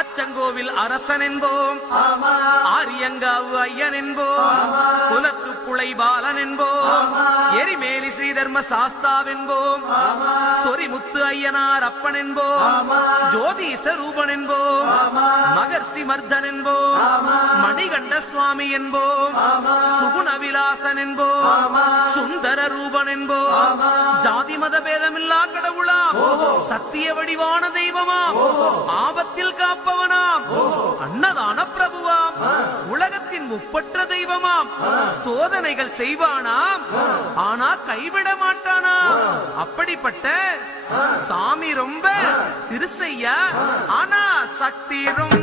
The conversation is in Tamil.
அச்சங்கோவில் அரசன் என்போம், ஆரியங்காவு ஐயன் என்போம், குலத்துப்புளை பாலன் என்போம், எரிமேலி ஸ்ரீதர்ம சாஸ்தாவென்போம், சொரிமுத்து ஐயனார் அப்பன் என்போம், ஜோதிச ரூபன் என்போம், மகர்ஷி மர்தன் என்போம், மணிகண்ட சுவாமி என்போம், சுகுணவிலாசன் என்போம், சுந்தர ரூபன் என்போம், ஜாதி மத பேதமில்லா கடவுளாம், சத்திய வடிவான தெய்வமாம், ஆபத்தில் காப்பவனாம், அன்னதான பிரபுவாம், உலகத்தின் முப்பற்ற தெய்வமாம், சோதனைகள் செய்வானாம் ஆனா கைவிட மாட்டானாம். அப்படிப்பட்ட சாமி ரொம்ப சிறுசையா, ஆனா சக்தி ரொம்ப